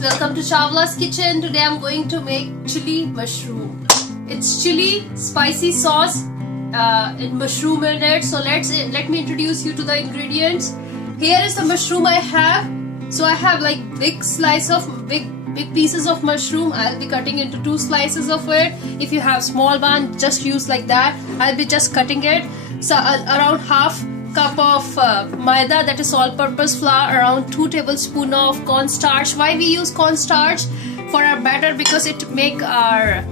Welcome to Chawla's kitchen. Today I'm going to make chili mushroom. It's chili spicy sauce in mushroom in it. So let me introduce you to the ingredients. Here is the mushroom I have. So I have like big pieces of mushroom. I'll be cutting into 2 slices of it. If you have small one, just use like that. I'll be just cutting it. So around half cup of maida, that is all-purpose flour, around 2 tablespoons of cornstarch. Why we use cornstarch for our batter? Because it make our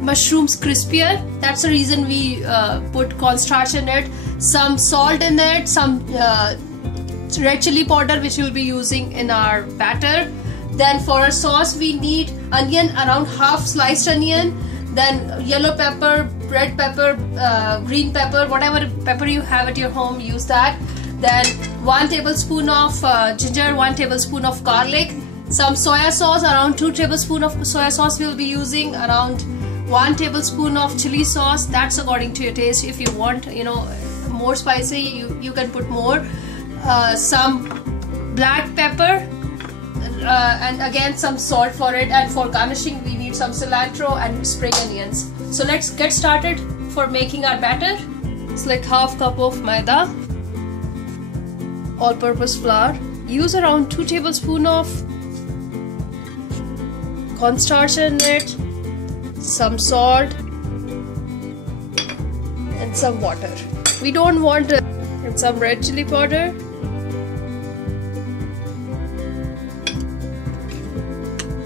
mushrooms crispier. That's the reason we put cornstarch in it. Some salt in it, some red chili powder which we'll be using in our batter. Then for our sauce we need onion, around half sliced onion, then yellow pepper, red pepper, green pepper, whatever pepper you have at your home, use that. Then 1 tablespoon of ginger, 1 tablespoon of garlic, some soya sauce, around 2 tablespoons of soya sauce we'll be using, around 1 tablespoon of chili sauce. That's according to your taste. If you want, more spicy, you can put more. Some black pepper, and again some salt for it, and for garnishing we need some cilantro and spring onions. So let's get started for making our batter. It's like half cup of maida, all-purpose flour. Use around 2 tablespoons of cornstarch in it, some salt and some water. We don't want and some red chili powder.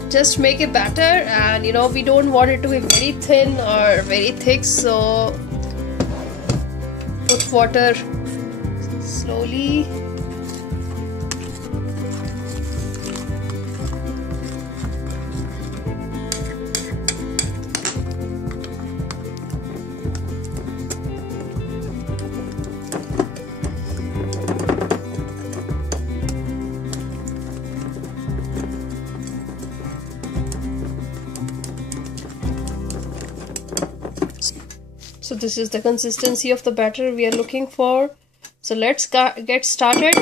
Just make a batter, and we don't want it to be very thin or very thick, so put water slowly. So this is the consistency of the batter we are looking for. So let's get started.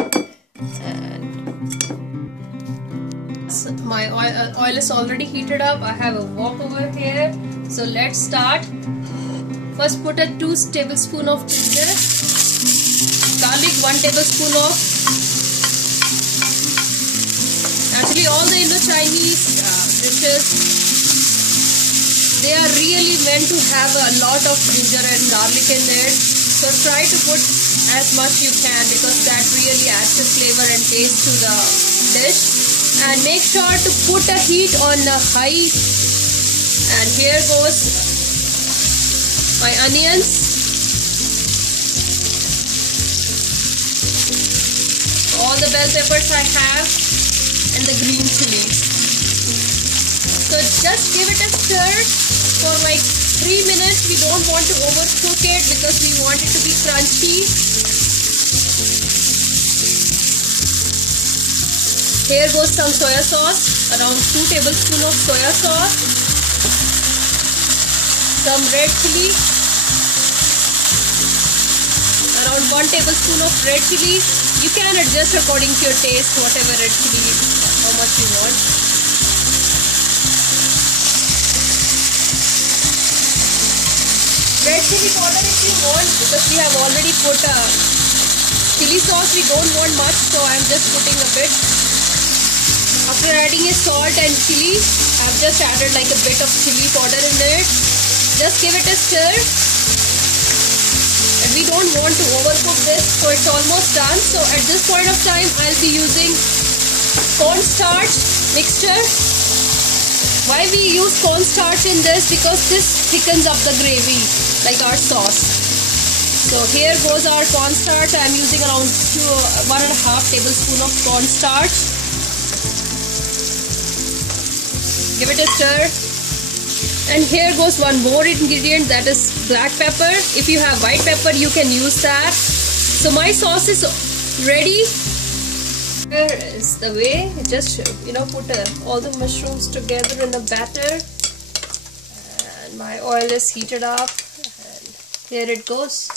And my oil is already heated up. I have a wok over here. So let's start. First put a 2 tablespoons of ginger, garlic 1 tablespoon of. Actually all the Indo-Chinese dishes, they are really meant to have a lot of ginger and garlic in there. So try to put as much you can, because that really adds the flavor and taste to the dish. And make sure to put a heat on high. And here goes my onions. All the bell peppers I have, and the green chilies. So just give it a stir for like 3 minutes. We don't want to overcook it because we want it to be crunchy. Here goes some soya sauce, around 2 tablespoons of soya sauce, some red chili, around 1 tablespoon of red chili. You can adjust according to your taste, whatever red chili, how much you want. Red chili powder if you want, because we have already put chili sauce, we don't want much, so I am just putting a bit. After adding a salt and chili, I have just added like a bit of chili powder in it. Just give it a stir. And we don't want to overcook this, so it's almost done. So at this point of time, I'll be using cornstarch mixture. Why we use cornstarch in this? Because this thickens up the gravy, like our sauce. So here goes our cornstarch. I am using around 1.5 tablespoons of cornstarch. Give it a stir. And here goes one more ingredient, that is black pepper. If you have white pepper, you can use that. So my sauce is ready. Here is the way. Just put all the mushrooms together in the batter, and my oil is heated up, and here it goes.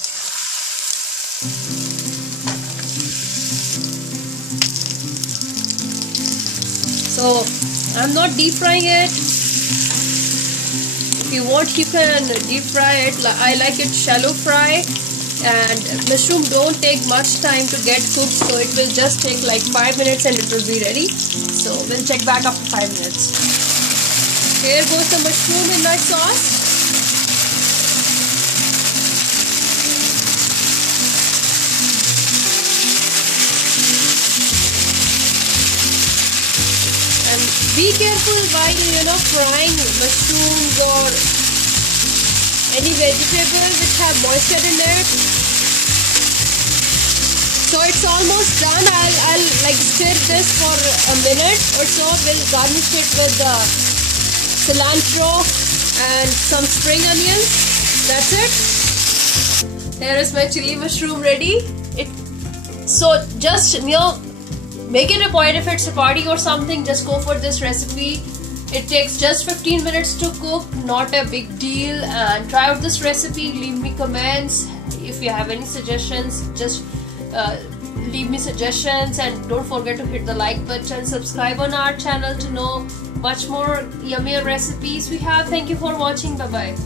So I'm not deep frying it. If you want, you can deep fry it. I like it shallow fry, and mushroom don't take much time to get cooked, so it will just take like 5 minutes and it will be ready. So we'll check back after 5 minutes. Here goes the mushroom in my sauce. And be careful while frying mushrooms or any vegetable which have moisture in it. So it's almost done. I'll like stir this for a minute or so. We'll garnish it with cilantro and some spring onions. That's it. Here is my chili mushroom ready. So just make it a point. If it's a party or something, just go for this recipe. It takes just 15 minutes to cook, not a big deal. And try out this recipe. Leave me comments. If you have any suggestions, just leave me suggestions, and don't forget to hit the like button. Subscribe on our channel to know much more yummier recipes we have. Thank you for watching. Bye bye.